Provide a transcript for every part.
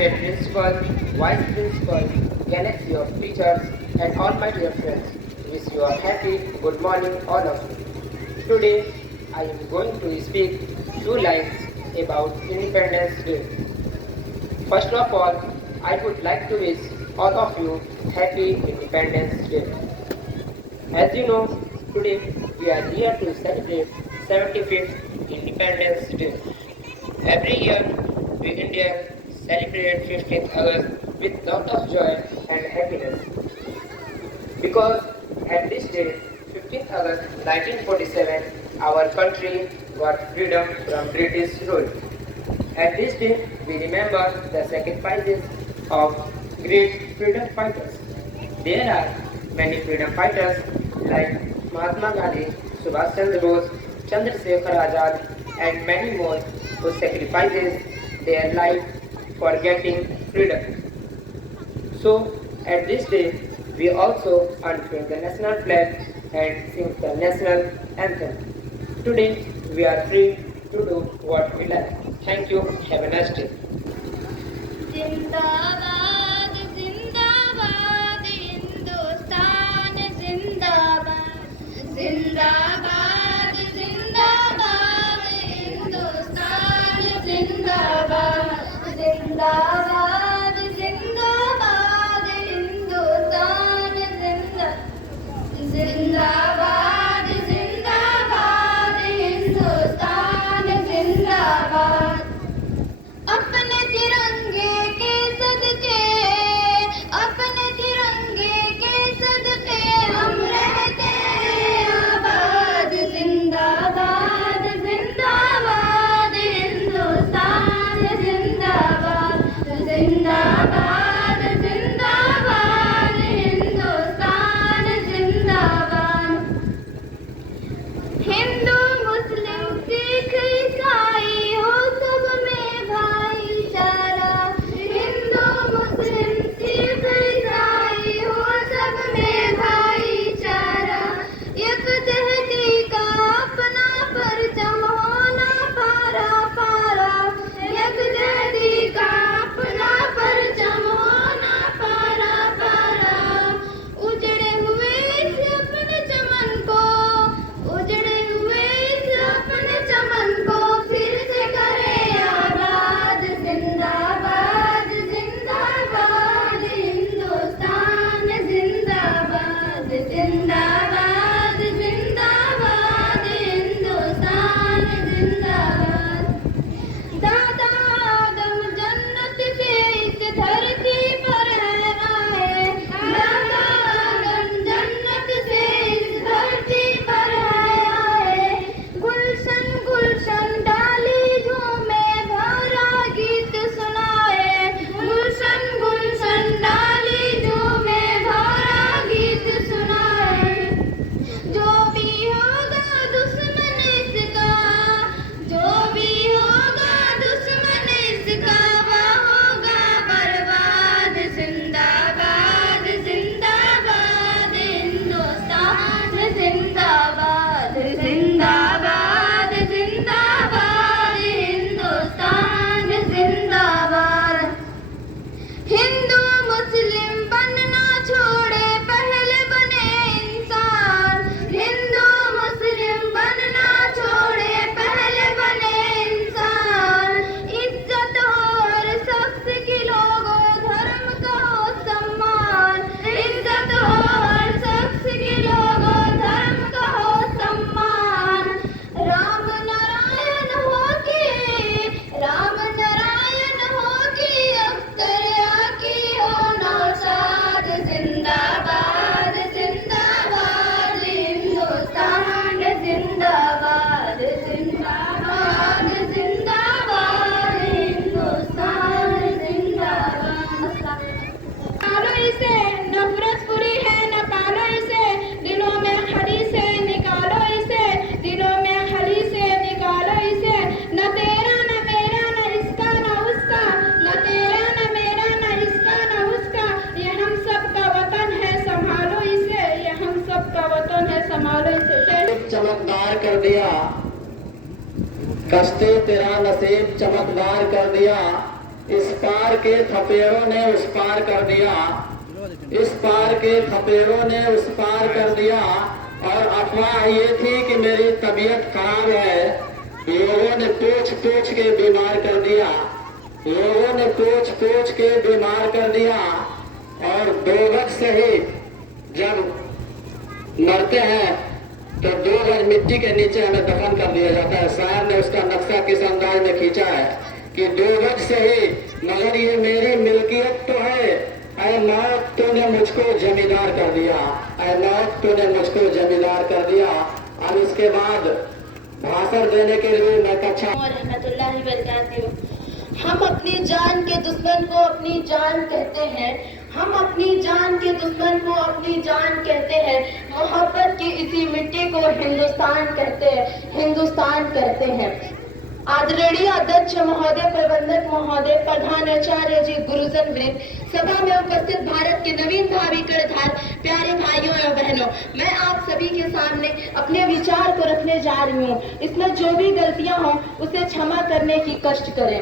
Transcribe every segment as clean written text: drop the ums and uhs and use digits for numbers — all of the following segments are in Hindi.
respected principal, vice principal, galaxy of teachers, and all my dear friends, wish you a happy good morning all of you. Today I am going to speak few lines about Independence Day. First of all, I would like to wish all of you happy Independence Day. As you know, today we are here to celebrate 75th Independence Day. Every year, we Indians celebrate 15th August with lot of joy and happiness. Because at this day, 15th August 1947, our country got freedom from British rule. At this day, we remember the sacrifices of great freedom fighters. There are many freedom fighters like Mahatma Gandhi, Subhash Chandra Bose, Chandrasekhar Azad, and many more who sacrifices their life for getting freedom. So, at this day, we also unfurl the national flag and sing the national anthem. Today, we are free to do what we like. Thank you. Have a nice day. जिंदाबाद जिंदाबाद हिंदुस्तान जिंदाबाद जिंदाबाद जिंदाबाद हिंदुस्तान जिंदाबाद जिंदाबाद जिंदाबाद हिंदुस्तान जिंदाबाद जिंदाबाद जिंदाबाद हिंदुस्तान जिंदाबाद अपने तिरंगे के सदके अपने तिरंगे के सदके हम रहते हैं आबाद जिंदाबाद जिंदाबाद हिंदुस्तान जिंदाबाद जिंदाबाद जिंदाबाद हिंदुस्तान जिंदाबाद हिंदू मुस्लिम सिख ईसाई हो सब में भाईचारा हिंदू मुस्लिम सिख ईसाई हो सब में भाईचारा एक दहती का अपना परचम होना पारा पारा एक दहती का अपना परचम होना पारा पारा उजड़े हुए इस अपने चमन को उजड़े हुए इस अपने चमन को फिर से करे आबाद जिंदाबाद जिंदाबाद हिंदुस्तान जिंदाबाद जिंदाबाद जिंदाबाद हिंदुस्तान जिंदाबाद दादा आदम जन्नत से इस धरती पर है आए दादा आदम जन्नत से इस धरती पर है आए गुलशन गुलशन डाली झूमे भरा गीत सुनाए गुलशन गुलशन डाली झूमे भरा गीत सुनाए जो भी होगा दुश्मन इसका जो भी होगा दुश्मन इसका वह होगा बर्बाद जिंदाबाद जिंदाबाद हिंदुस्तान जिंदाबाद जिंदाबाद जिंदाबाद हिंदुस्तान जिंदाबाद हिंदू मुस्लिम बनना छोड़े पहले बने इंसान हिंदू मुस्लिम बनना छोड़े पहले बने इंसान इज्जत हो हर शख्स की लोगों धर्म का हो सम्मान इज्जत हो हर शख्स की लोगों धर्म का हो सम्मान राम नारायण हो की अख्तर आकी हो नौशाद जिंदाबाद जिंदाबाद हिंदुस्तान जिंदाबाद जिंदाबाद जिंदाबाद हिंदुस्तान जिंदाबाद पालो इसे नफरत बुरी है न पालो इसे दिलों में खली से निकालो इसे दिलों में खली से निकालो इसे न तेरा न मेरा न इसका न उसका न तेरा न मेरा न इसका न उसका ये हम सब का वतन है संभालो इसे ये हम सब का वतन है संभालो इसे चमत्कार कर दिया कश्ते तेरा नसीब चमत्कार कर दिया इस पार के थपेड़ों ने उस पार कर दिया, इस पार के थपेड़ों ने उस पार कर दिया। और अफवाह ये थी कि मेरी तबीयत खराब है, लोगों ने पूछ पूछ के बीमार कर दिया, लोगों ने पूछ पूछ के बीमार कर दिया। और 2 गज से ही जब मरते हैं तो 2 गज मिट्टी के नीचे हमें दफन कर दिया जाता है। साहब ने उसका नक्शा किस अंदाज में खींचा है कि 2 गज से ही, मगर ये मेरी मिल्कियत तो है। ऐ मौत तूने मुझको जमींदार कर दिया, ऐ मौत तूने मुझको जमींदार कर दिया। और इसके बाद भाषण देने के लिए मैं कक्षा रहमतुल्लाहि वबरकातुहू। हम अपनी जान के दुश्मन को अपनी जान कहते हैं, हम अपनी जान के दुश्मन को अपनी जान कहते हैं। मोहब्बत की इसी मिट्टी को हिंदुस्तान कहते हैं, हिंदुस्तान कहते हैं। आदरणीय अध्यक्ष महोदय, प्रबंधक महोदय, प्रधानाचार्य जी, गुरुजन वृंद, सभा में उपस्थित भारत के नवीन भावी कर्णधार, प्यारे भाइयों एवं बहनों, मैं आप सभी के सामने अपने विचार को रखने जा रही हूँ। इसमें जो भी गलतियां हों उसे क्षमा करने की कष्ट करें।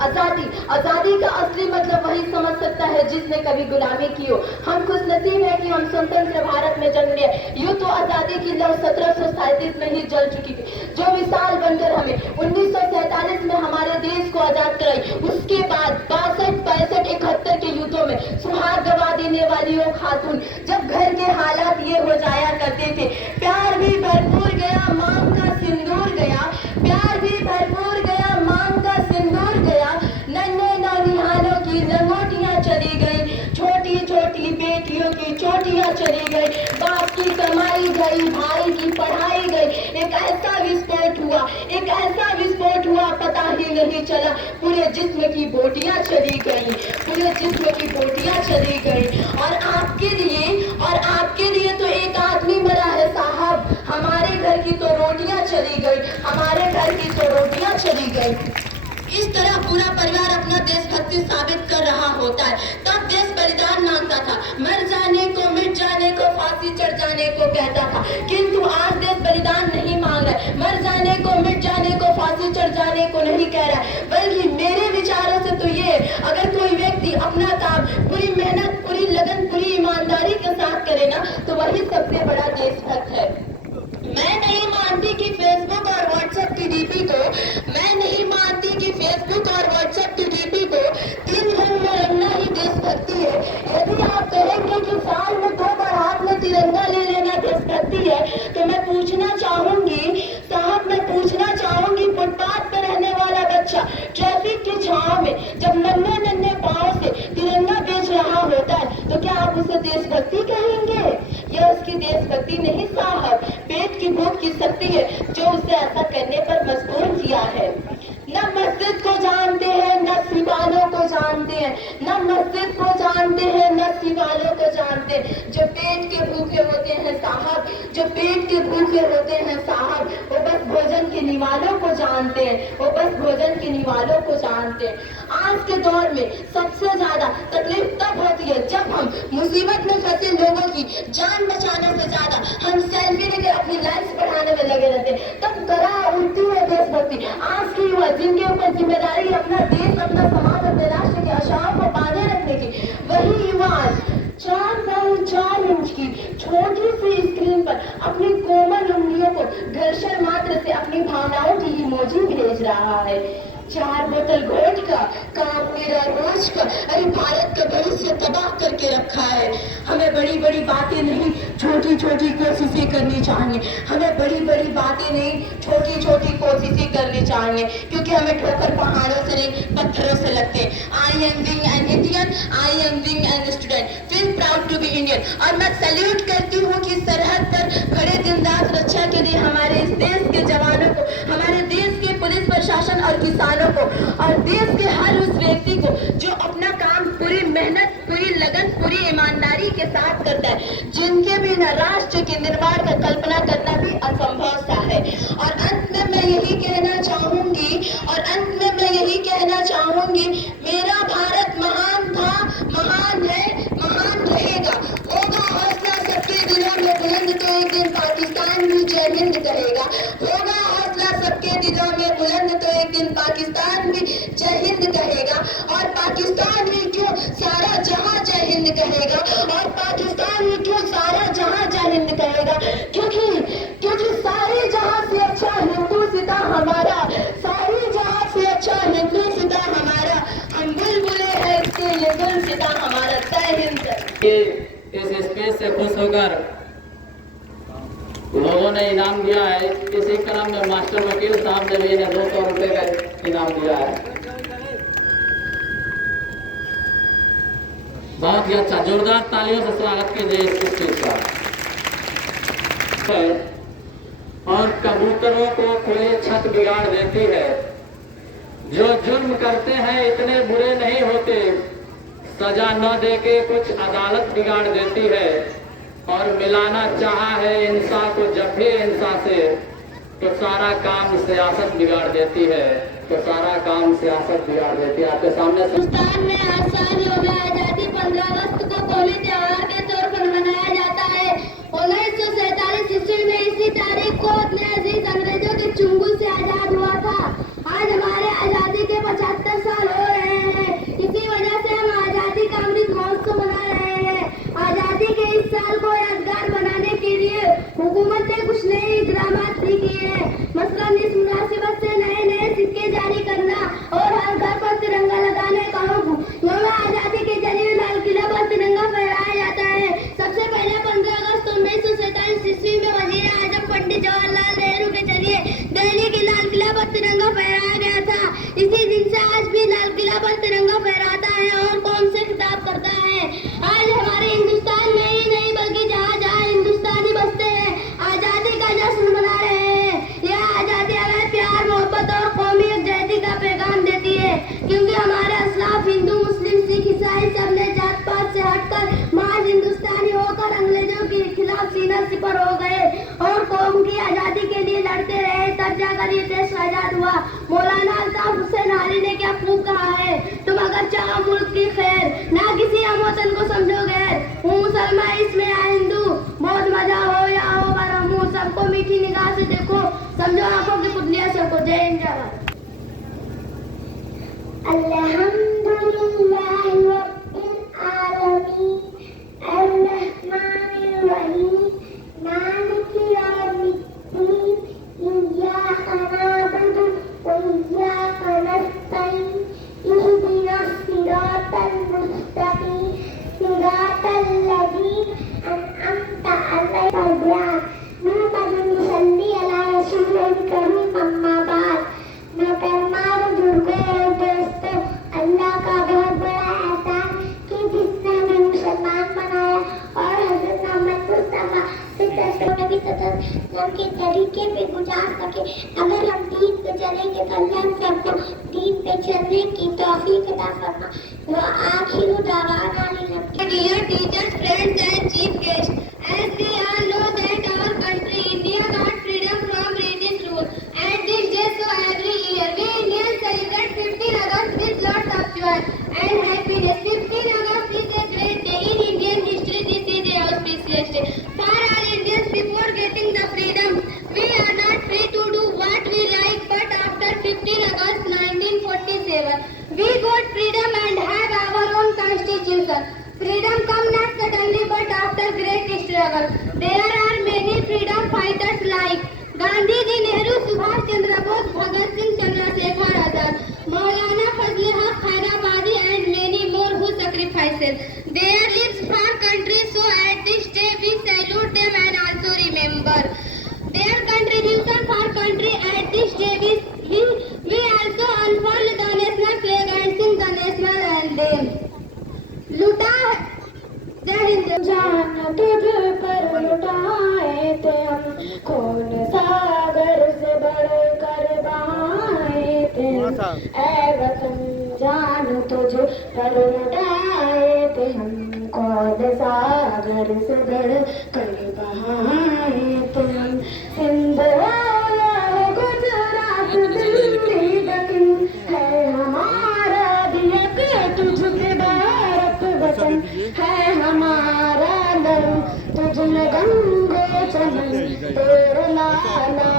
आजादी, आजादी का असली मतलब वही समझ सकता है जिसने कभी गुलामी की हो। हम खुशनसीब है कि हम स्वतंत्र भारत में जन्म लिए। यूं तो आजादी की लौ 1737 में ही जल चुकी थी, जो मिसाल बनकर हमें 1947 में हमारे देश को आजाद कराई। उसके बाद 62, 65, 71 के युद्धों में सुहाग गवा देने वाली वो खातून, जब घर के हालात ये हो जाया करते थे, प्यार भी भरपूर गया, मांग का सिंदूर गया, प्यार भी भरपूर गया, मांग का सिंदूर गया, नन्हे नौनिहालों की लंगोटियां चली गई, छोटी छोटी बेटियों की चोटियां चली गई, बाप की कमाई गई, भाई की पढ़ाई गई। एक ऐसा विस्फोट हुआ, एक ऐसा विस्फोट हुआ, पता ही नहीं चला, पूरे जिस्म की बोटियां चली गई, पूरे जिस्म की बोटियां चली गई। और आपके लिए तो एक आदमी मरा है साहब, हमारे घर की तो रोटियां चली गई, हमारे घर की तो रोटियां चली गई। इस तरह पूरा परिवार अपना देशभक्ति साबित कर रहा होता है। तब देश बलिदान मांगता था, मर जाने को, मिट जाने को, फांसी चढ़ जाने को कहता था। किंतु आज देश बलिदान नहीं मांग रहा है, मर जाने को, मिट जाने को, फांसी चढ़ जाने को नहीं कह रहा है। बल्कि मेरे विचारों से तो ये, अगर कोई व्यक्ति अपना काम पूरी मेहनत, पूरी लगन, पूरी ईमानदारी के साथ करे ना, तो वही सबसे बड़ा देशभक्त है। मैं नहीं मानती कि फेसबुक और व्हाट्सएप की डीपी को, मैं नहीं मानती कि फेसबुक और व्हाट्सएप की डीपी को 3 रंग में रंगना ही देशभक्ति है। यदि आप कहेंगे कि साल में 2 बार हाथ में तिरंगा ले लेना देशभक्ति है, तो मैं पूछना चाहूंगी साहब, मैं पूछना चाहूंगी, फुटपाथ पर रहने वाला बच्चा ट्रैफिक की छांव में जब नन्हे नन्हे पांव से तिरंगा बेच रहा होता है, तो क्या आप उसे देशभक्ति कहेंगे? यह उसकी देशभक्ति नहीं साहब, पेट की भूख की शक्ति है जो उसे ऐसा करने पर मजबूर किया है। न मस्जिद को जानते हैं, न सिवालों को जानते हैं, न मस्जिद को जानते हैं, न सिवालों को जानते हैं। जो पेट के भूखे होते हैं साहब, जो पेट के भूखे होते हैं साहब, वो बस भोजन के निवालों को जानते हैं, वो बस भोजन के निवालों को जानते हैं। आज के दौर में सबसे ज्यादा तकलीफ तब होती है जब हम मुसीबत में फंसे लोगों की जान बचाने से ज्यादा हम सेल्फी लेकर अपनी लाइफ बढ़ाने में लगे रहते हैं, तब करा उठती है देशभक्ति। आज की युवा जिनके ऊपर जिम्मेदारी है अपना देश, अपना समाज, अपने राष्ट्र की आशाओं को बांधे रखने की, वही युवा आज 4 इंच की छोटी सी स्क्रीन पर अपनी कोमल उंगलियों को घर्षण मात्र से अपनी भावनाओं की इमोजी भेज रहा है। 4 बोतल घोट का काम मेरा रोज का, अरे भारत का भविष्य तबाह करके रखा है। हमें बड़ी बड़ी बातें नहीं, छोटी छोटी कोशिशें करनी चाहिए। हमें बड़ी बड़ी बातें नहीं, छोटी छोटी कोशिशें करनी चाहिए, क्योंकि हमें ठोकर पहाड़ों से नहीं, पत्थरों से लगते। I am being an Indian, I am being an student, feel proud to be Indian. और मैं सैल्यूट करती हूँ कि सरहद पर खड़े दिन रात रक्षा के लिए हमारे इस देश के जवानों को, हमारे देश के पुलिस प्रशासन और किसानों को, और देश के हर उस व्यक्ति को जो अपना काम पूरी मेहनत, पूरी लगन, पूरी ईमानदारी के साथ करता है, जिनके बिना राष्ट्र के निर्माण का कल्पना करना भी असंभव सा है। और अंत में मैं यही कहना चाहूंगी, और अंत में मैं यही कहना चाहूंगी, मेरा भारत महान था, महान है, महान रहेगा। होगा हौसला सबके दिलों में बुलंद तो एक दिन पाकिस्तान भी जय हिंद कहेगा। होगा हौसला सबके दिलों में बुलंद तो एक दिन पाकिस्तान भी जय हिंद कहेगा। और पाकिस्तान ही क्यों सारा जहां जय हिंद कहेगा, और पाकिस्तान ही क्यों सारा जहां जय हिंद कहेगा, क्योंकि सारी जहां से अच्छा हिंदू सिता हमारा, सारी जहां से अच्छा हिंदू सिता हमारा, हम बुलबुले हैं इसके ये गुल सिता हमारा। जय हिंद। इस स्पेस से खुश होकर लोगों ने इनाम दिया है। इसी क्रम में मास्टर वकील साहब ने भी इन्हें 200 रुपए का इनाम दिया है। बहुत ही अच्छा, जोरदार तालियों से स्वागत कीजिए इस चीज का। और कबूतरों को खुली छत बिगाड़ देती है। जो जुर्म करते हैं इतने बुरे नहीं होते, सजा न देके कुछ अदालत बिगाड़ देती है। और मिलाना चाहा है इंसान को जब भी इंसान से, तो सारा काम सियासत बिगाड़ देती है, तो सारा काम सियासत बिगाड़ देती है। आपके सामने हिंदुस्तान में हर साल यौम आजादी 15 अगस्त को कौमी त्योहार के तौर पर मनाया जाता है। 1947 ईस्वी में इसी तारीख को अपने अजीज अंग्रेजों के चंगुल से आजाद हुआ था। आज हमारे आजादी के 75 साल हो रहे हैं। इसी वजह से हम आजादी का अमृत महोत्सव मना रहे हैं। आजादी के इस साल को यादगार बनाने के लिए हुकूमत ने कुछ नए इकदाम भी किए हैं। मसलन इस मुनासिबत से नए सिक्के जारी करना और हर घर पर तिरंगा लगाने का हुक्म। यौम आजादी के जरिए लाल किला पर तिरंगा फहराया जाता है। सबसे पहले 15 अगस्त 1947 ईस्वी में वजीर आजम पंडित जवाहरलाल नेहरू के जरिए दिल्ली के लाल किला पर तिरंगा फहराया गया था। इसी दिन से आज भी लाल किला पर तिरंगा फहराता है और कौम से खिताब करता है। आज हमारे हिंदुस्तान में ही नहीं बल्कि जहाँ जहाँ हिंदुस्तानी बसते हैं आजादी का जश्न मना रहे हैं। यह आजादी हमें प्यार, मोहब्बत और कौमी यकजहती का पैगाम देती है, क्योंकि हमारे असलाफ हिंदू, मुस्लिम, सिख, ईसाई सबने जात पात से हटकर महज हिंदुस्तानी होकर अंग्रेजों के खिलाफ सीना सिपर हो गए और कौम की आजादी के लिए लड़ते रहे। तब जाकर ये देश आजाद हुआ। मौलाना अल्ताफ हुसैन अली ने क्या खूब कहा है, तुम अगर चाहो मुल्क की खैर, ना किसी हम वतन को समझो गैर। हूँ मुसलमान इसमें या हिंदू, बहुत मजा हो या हो बरहमू, सबको मीठी निगाह से देखो, समझो आंखों की पुतलियां सबको। जय हिंद, जय भारत। अल्हम्दुलिल्लाह रब्बिल आलमीन अर्रहमानिर रहीम मालिकि यौमिद्दीन इय्याका नअबुदु व इय्याका नस्तईन इहदिनस सिरातल मुस्तकीम सिरातल लज़ीना अनअमता अलैहिम मुहम्मदुन सल्ली अला रसूलिल करीम। अम्मा बाद, मोहतरमा बुजुर्गों और दोस्तों, अल्लाह का बहुत बड़ा एहसान कि जिसने हमें मुसलमान बनाया और हज़रत मोहम्मद मुस्तफा नबी के तरीके पे गुजार सके। अगर हम दीन पे चलेंगे तो अल्लाह से हमको दीन पे चलने की तौफीक अता फरमा। व आखिर दवाना Dear teachers, friends and chief guests, as we all know that our country India got freedom from British rule, and this day so every year we Indians celebrate 15 August with lots of joy and happiness. 15 August is a great day in Indian history. This is a auspicious day for all Indians. Before getting the freedom, we are not free to do what we like, but after 15 August 1947, we got freedom and have our own constitution. Freedom come not suddenly but after great struggle. There are many freedom fighters like Gandhi Ji, Nehru, Subhash Chandra Bose, Bhagat Singh, Chandrasekhar Azad, Maulana Fazl Haq Khairabadi and many more who sacrifices their lives for country. So at this day we salute them and also remember their contribution for country. At this day we also unfurl the national flag and sing the national anthem. लुटा जय हिंद। जान तुझ पर लुटाए थे हम, खून सागर से बढ़कर बहाए थे हम। ऐ वतन जान तुझ पर लुटाए थे हम, खून सागर से बढ़कर बहाए थे हम। सिंध गुजरात दिल्ली दक्षिण है हमारा दिया तुझके वतन है हमारा धर्म, तुझ में गंगे चमन तेरे लाला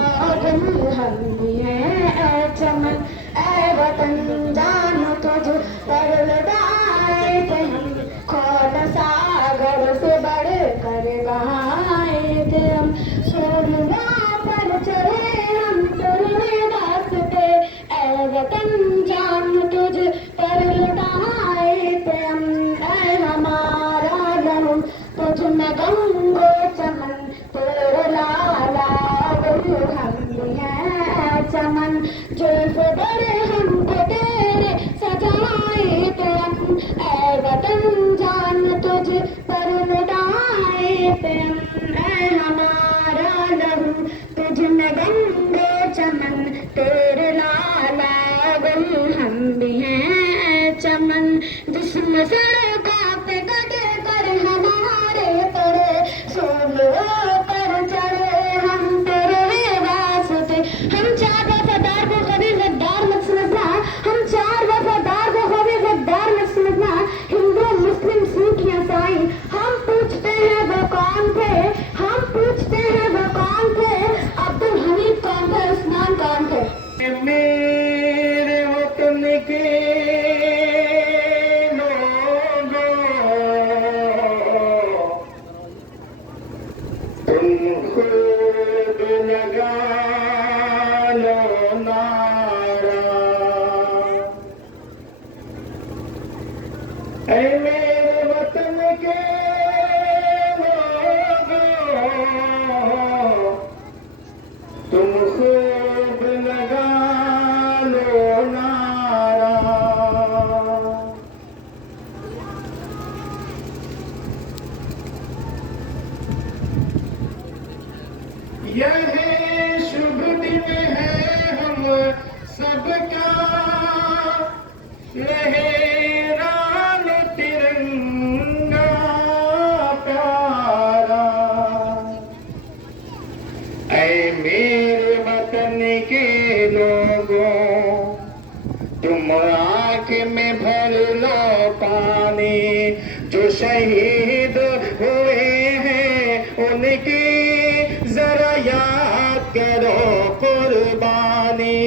हम भी हैं चमन। ऐ वतन जानो तो तुझ पर लुटाए थे हम, खौफ सागर से बढ़ कर बहाए थे हम, सूर्या पर चढ़े हम तेरे वास्ते, ऐ वतन जान तुझ पर लुटाए थे हम, ऐ हमारा लहू तुझ में गंगो चमन, तेरे लाला गुल हम भी हैं चमन, जुल्फ बड़े हमको तेरे सजाए थे हम, ऐ वतन जान तुझ पर लुटाए थे हम, ऐ हमारा लहू तुझ में गंगो चमन, तेरे लाला गुल हम भी हैं चमन, जिस्म सड़कों पे कट कर हमारे पड़े, सोलों पर चढ़े हम तेरे वास्ते, हम चार वफादार को कभी गद्दार मत समझना, हम चार वफादार को कभी गद्दार मत समझना, हिंदू मुस्लिम सिख ईसाई हम पूछते हैं वो कौन थे, हम पूछते हैं वो कौन थे, अब्दुल हमीद कौन थे, उस्मान कौन थे। मेरे वतन के लोगों, तुम खूब लगा लो नारा, ऐ मेरे वतन के लोगों, तुम खूब लगा लो नारा, यह शुभ दिन है हम सबका, लहरान तिरंगा प्यारा, ऐ मेरे वतन के लोगों, तुम आँख में भर लो पानी, जो शहीद हुए हैं उनकी जरा याद करो कुर्बानी,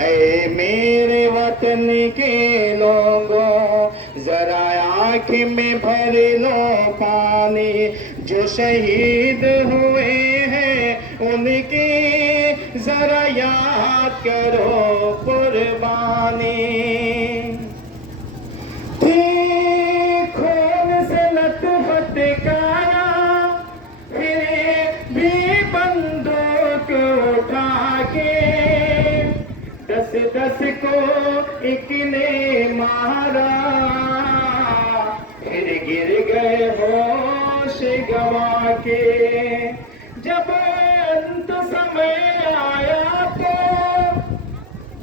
ऐ मेरे वतन के लोगों, जरा आँख में भर लो पानी, जो शहीद हुए हैं उनकी जरा याद करो कुर्बानी, थी खून से लथपथ काया, फिर भी बंदूक उठा के, दस दस को एक ने मारा, फिर गिर गए होश गवा के, जब अंत समय आया तो,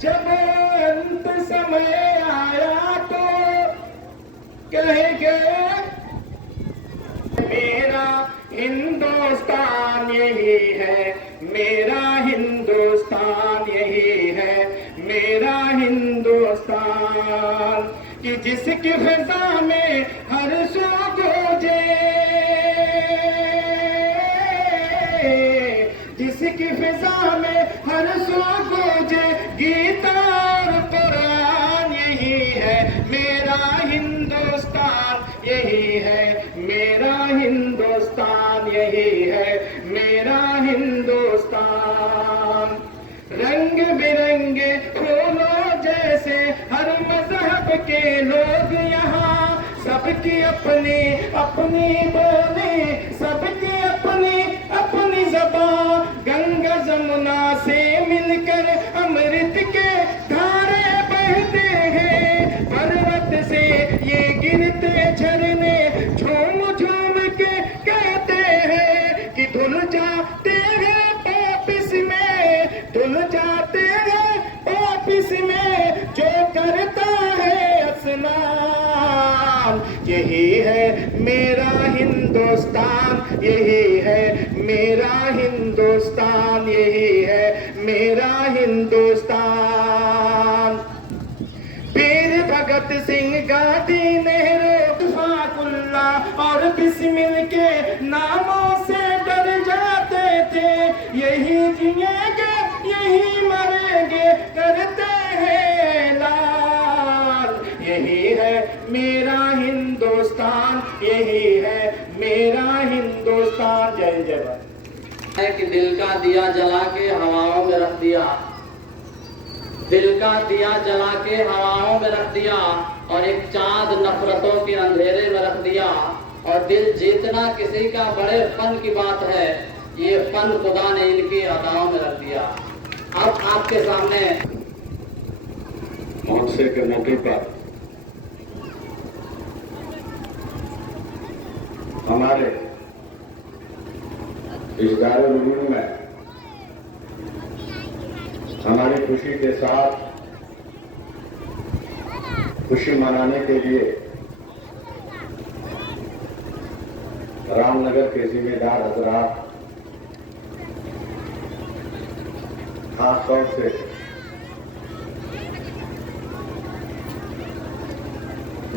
जब अंत समय आया तो कहेंगे मेरा हिंदुस्तान यही है, मेरा हिंदुस्तान यही है, मेरा हिंदुस्तान, कि जिसकी फिजा में हर सो गूंजे, जिसकी फिजा में हर सो गूंजे, गीता और कुरान यही है, मेरा हिंदुस्तान यही है, मेरा हिंदुस्तान यही है, मेरा हिंदुस्तान, रंग बिरंगे फूलों जैसे हर मजहब के लोग यहाँ, सबकी अपनी अपनी बोली, सबकी अपनी अपनी ज़बान, गंगा जमुना से मिलकर अमृत के धारे बहते हैं, पर्वत से ये गिरते झरने झूम झूम के कहते हैं कि धुल जाते हैं वापिस में, धुल जाते हैं वापिस में, जो करता है स्नान, यही है मेरा हिंदुस्तान, यही है मेरा हिंदुस्तान, यही है मेरा हिंदुस्तान, वीर भगत सिंह, गांधी, नेहरू, फाकुल्ला और बिस्मिल के नामों से डर जाते थे, यही जिएंगे यही मरेंगे करते हैं लाल, मेरा हिंदुस्तान, यही है मेरा हिंदुस्तान। जय जय भारत। है कि दिल का दिया जला के हवाओं में रख दिया, दिल का दिया जला के हवाओं में रख दिया, और एक चांद नफरतों के अंधेरे में रख दिया। और दिल जीतना किसी का बड़े फन की बात है, ये फन खुदा ने इनकी अदाओं में रख दिया। अब आपके सामने महोत्सव के मौके पर हमारे इस दारुल में हमारी खुशी के साथ खुशी मनाने के लिए रामनगर के जिम्मेदार हजरात, खास तौर से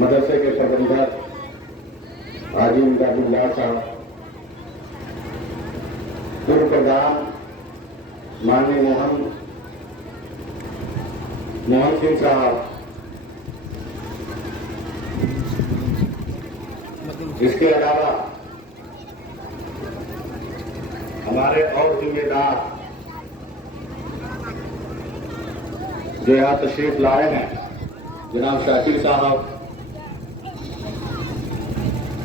मदरसे के प्रबंधक हाजी इमदादुल्लाह साहब, पूर्व प्रधान माननीय मोहन सिंह साहब, इसके अलावा हमारे और जिम्मेदार जो यहाँ तशरीफ लाए हैं, जनाब शाकिर साहब,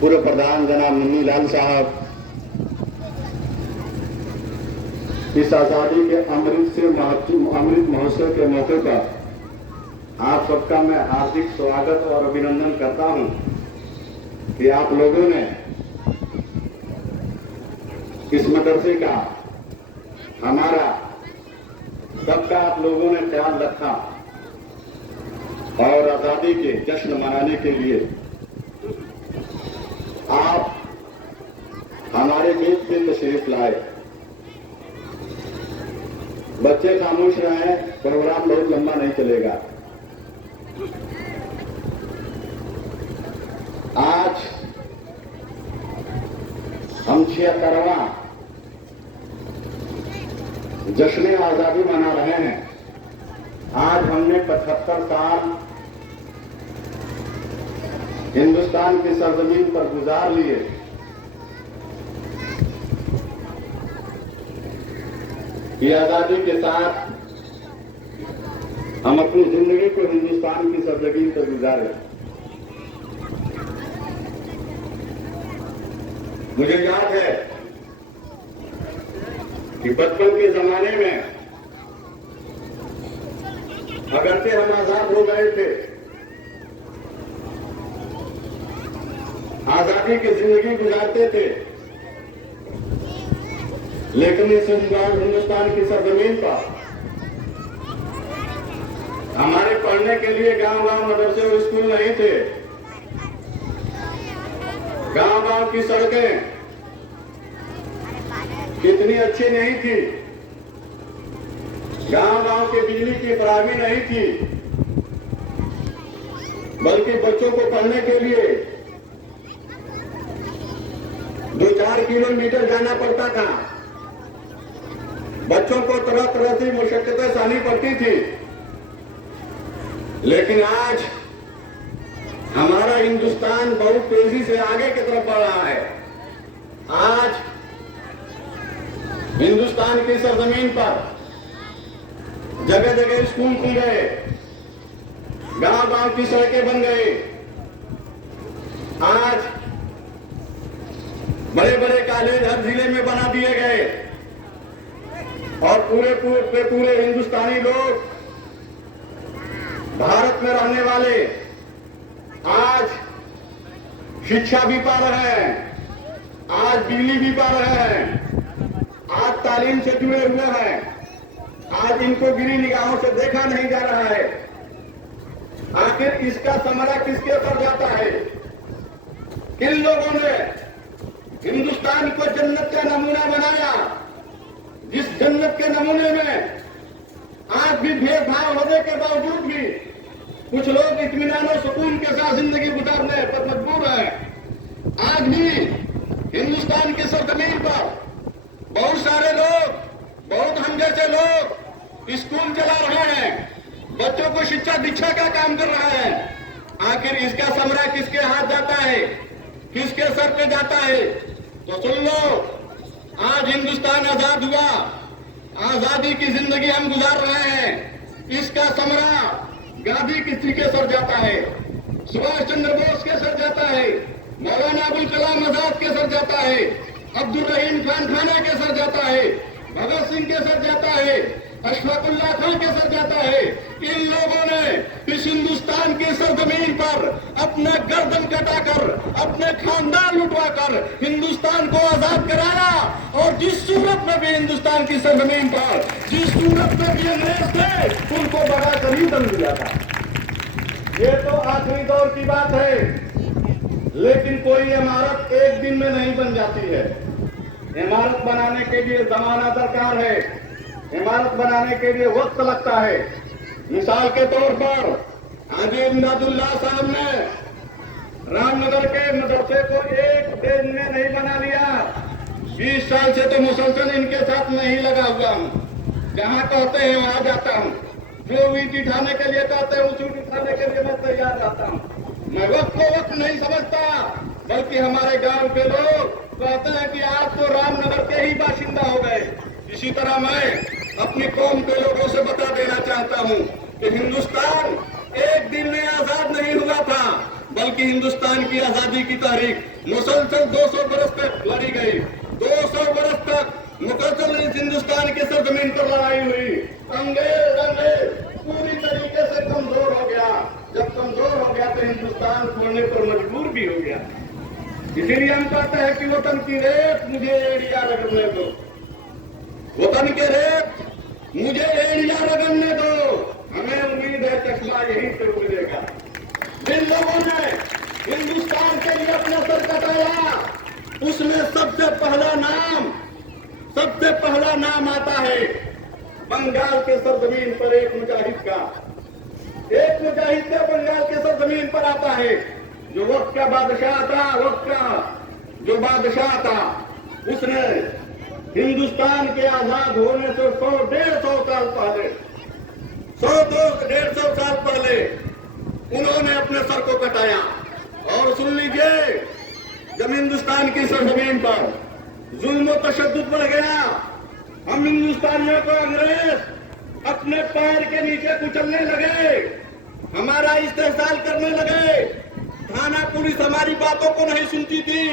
पूर्व प्रधान जनाब मुन्नी लाल साहब, इस आजादी के अमृत महोत्सव के मौके पर आप सबका मैं हार्दिक स्वागत और अभिनंदन करता हूं कि आप लोगों ने इस मदरसे का, हमारा सबका आप लोगों ने ख्याल रखा और आजादी के जश्न मनाने के लिए आप हमारे बीच में तशरीफ लाए। बच्चे खामोश रहे, प्रोग्राम बहुत लंबा नहीं चलेगा। आज हम 76वां जश्न आजादी मना रहे हैं। आज हमने 75 साल हिंदुस्तान की सरजमीन पर गुजार लिए। ये आजादी के साथ हम अपनी जिंदगी को हिंदुस्तान की सरजमीन पर गुजारे। मुझे याद है कि बचपन के जमाने में अगरचे हम आजाद हो गए थे, आजादी की जिंदगी गुजारते थे, लेकिन इस हिंदुस्तान की सरजमीन पर हमारे पढ़ने के लिए गांव-गांव मदरसे और स्कूल नहीं थे। गांव-गांव की सड़कें कितनी अच्छी नहीं थी, गांव-गांव के बिजली की फराहमी नहीं थी, बल्कि बच्चों को पढ़ने के लिए 2-4 किलोमीटर जाना पड़ता था। बच्चों को तरह तरह की मुश्किलें सहनी पड़ती थी। लेकिन आज हमारा हिंदुस्तान बहुत तेजी से आगे की तरफ बढ़ रहा है। आज हिंदुस्तान की सरजमीन पर जगह जगह स्कूल खुल गए, गांव-गांव की सड़कें बन गई। आज बड़े बड़े कॉलेज हर जिले में बना दिए गए और पूरे हिंदुस्तानी लोग, भारत में रहने वाले आज शिक्षा भी पा रहे हैं, आज बिजली भी पा रहे हैं, आज तालीम से जुड़े हुए हैं, आज इनको गिरी निगाहों से देखा नहीं जा रहा है। आखिर इसका समरा किसके ऊपर जाता है? किन लोगों ने हिंदुस्तान को जन्नत का नमूना बनाया, जिस जन्नत के नमूने में आज भी भेदभाव होने के बावजूद भी कुछ लोग इत्मीनान और सुकून के साथ जिंदगी गुजारने पर मजबूर हैं। आज भी हिंदुस्तान की सरजमीन पर बहुत सारे लोग, बहुत हम जैसे लोग स्कूल चला रहे हैं, बच्चों को शिक्षा दीक्षा का काम कर रहे हैं। आखिर आखिर इसका समरा किसके हाथ जाता है, किसके सर पे जाता है? तो सुन लो, आज हिंदुस्तान आजाद हुआ, आजादी की जिंदगी हम गुजार रहे हैं। इसका समरा गांधी किसी के सर जाता है, सुभाष चंद्र बोस के सर जाता है, मौलाना अबुल कलाम आजाद के सर जाता है, अब्दुल रहीम खान खाना के सर जाता है, भगत सिंह के सर जाता है, अशफाकुल्लाह खान के सर जाता है। इन लोगों ने इस हिंदुस्तान की सरजमीन पर अपना गर्दन कटाकर, अपने खानदान लुटवाकर हिंदुस्तान को आजाद कराया। और जिस सूरत में भी हिंदुस्तान की सरजमीन पर, जिस सूरत में भी अंग्रेज थे, उनको भगा कर ही दम दिया था। ये तो आखिरी दौर की बात है, लेकिन कोई इमारत एक दिन में नहीं बन जाती है। इमारत बनाने के लिए जमाना दरकार है, इमारत बनाने के लिए वक्त लगता है। मिसाल के तौर पर हाजी इमदादुल्लाह साहब ने रामनगर के मदरसे को एक दिन में नहीं बना लिया। 20 साल से तो मुसलसल इनके साथ नहीं लगा हुआ हूँ, जहाँ कहते हैं वहां जाता हूँ, जो ईंट उठाने के लिए कहते हैं उस ईंट उठाने के लिए मैं तैयार रहता हूँ। मैं वक्त को वक्त नहीं समझता, बल्कि हमारे गांव के लोग कहते हैं कि आप तो रामनगर के ही बाशिंदा हो गए। इसी तरह मैं अपनी कौम के लोगों से बता देना चाहता हूँ कि हिंदुस्तान एक दिन में आजाद नहीं हुआ था, बल्कि हिंदुस्तान की आजादी की तारीख मुसलसल 200 बरस तक लड़ी गई। 200 बरस तक मुसलसल इस हिंदुस्तान की सरजमीन पर लड़ाई हुई। अंग्रेज पूरी तरीके से कमजोर हो गया। जब कमजोर हो गया तो हिंदुस्तान छोड़ने पर मजबूर भी हो गया। इसीलिए हम कहते हैं कि वतन की रेत मुझे एड़िया रगड़ने दो, वतन के रेत मुझे एड़िया रगड़ने दो। हमें उम्मीद है चश्मा यहीं से उगलेगा। जिन लोगों ने हिंदुस्तान के लिए अपना सर कटाया, उसमें सबसे पहला नाम आता है बंगाल के सरजमीन पर एक मुजाहिद का। एक मुजाहिद का बंगाल के सरजमीन पर आता है, जो वक्त का बादशाह था, वक्त का जो बादशाह था, उसने हिंदुस्तान के आजाद होने से 100-150 साल पहले, 100-150 साल पहले उन्होंने अपने सर को कटाया। और सुन लीजिए, जब हिंदुस्तान की सरजमीन पर जुल्म तशद्दुद बढ़ गया, हम हिंदुस्तानियों को अंग्रेज अपने पैर के नीचे कुचलने लगे, हमारा इस्तेहसाल करने लगे। थाना पुलिस हमारी बातों को नहीं सुनती थी,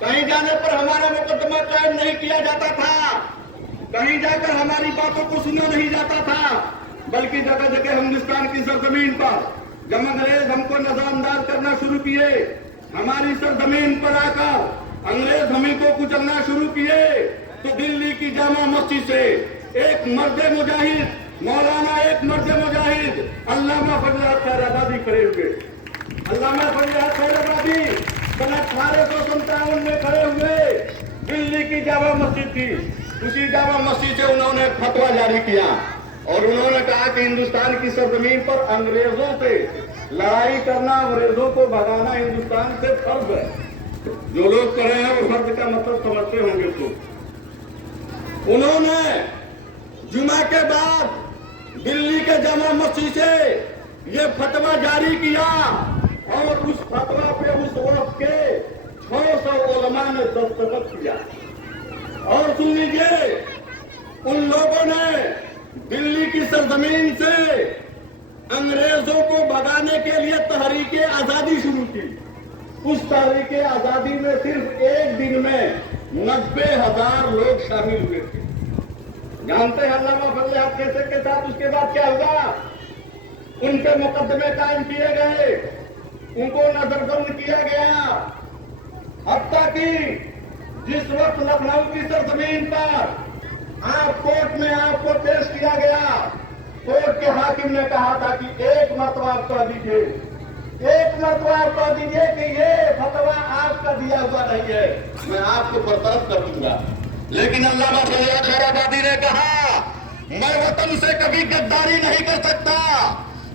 कहीं जाने पर हमारा मुकदमा कायम नहीं किया जाता था, कहीं जाकर हमारी बातों को सुना नहीं जाता था, बल्कि जगह जगह हिंदुस्तान की सरजमीन पर जब अंग्रेज हमको नजरअंदाज करना शुरू किए, हमारी सरजमीन पर आकर अंग्रेज हमें को कुचलना शुरू किए, तो दिल्ली की जामा मस्जिद से एक मर्द मुजाहिद, मौलाना एक मर्द मुजाहिद अल्लामा फजल खैराबादी खड़े हुए। अल्लामा फजल खैराबादी सन 1857 में खड़े हुए। दिल्ली की जामा मस्जिद थी, उसी जामा मस्जिद से उन्होंने फतवा जारी किया और उन्होंने कहा कि हिंदुस्तान की सरजमीन पर अंग्रेजों से लड़ाई करना, अंग्रेजों को भगाना हिंदुस्तान से फर्ज है। जो लोग कर रहे हैं वो फर्ज का मतलब समझते होंगे। तो उन्होंने जुमा के बाद दिल्ली के जामा मस्जिद से ये फतवा जारी किया और उस फतवा पे उस वक्त के 600 उलमा ने दस्तखत किया। और सुन लीजिए, उन लोगों ने दिल्ली की सरजमीन से अंग्रेजों को भगाने के लिए तहरीके आजादी शुरू की। उस तहरीके आजादी में सिर्फ एक दिन में 90,000 लोग शामिल हुए थे। जानते हैं अल्लामा फजल कैसे के साथ उसके बाद क्या हुआ? उनके मुकदमे कायम किए गए, उनको नजरबंद किया गया। हत्ता कि जिस वक्त लखनऊ की सरजमीन पर आप कोर्ट में आपको पेश किया गया, कोर्ट के हाकिम ने कहा था कि एक मरतबा आप कह दीजिए, एक मरतबा आप कह दीजिए कि ये फतवा आपका दिया हुआ नहीं है, मैं आपको बर्तरफ कर दूंगा। लेकिन अल्लामा फजल खैराबादी ने कहा, मैं वतन से कभी गद्दारी नहीं कर सकता,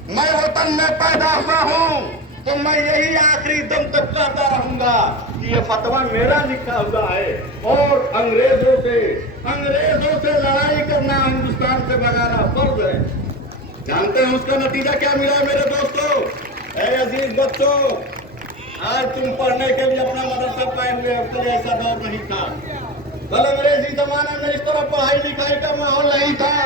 मैं वतन में पैदा हुआ हूं, तो मैं यही आखिरी दम तक कहता रहूंगा कि ये फतवा मेरा लिखा हुआ है और अंग्रेजों से लड़ाई करना, हिंदुस्तान से भगाना फर्ज है। जानते हैं उसका नतीजा क्या मिला मेरे दोस्तों? ऐ अजीज बच्चों, आज तुम पढ़ने के लिए अपना मदरसा पाए हुए हो, पहले ऐसा दौर नहीं था। कल अंग्रेजी जमाने में इस तरह पढ़ाई लिखाई का माहौल नहीं था।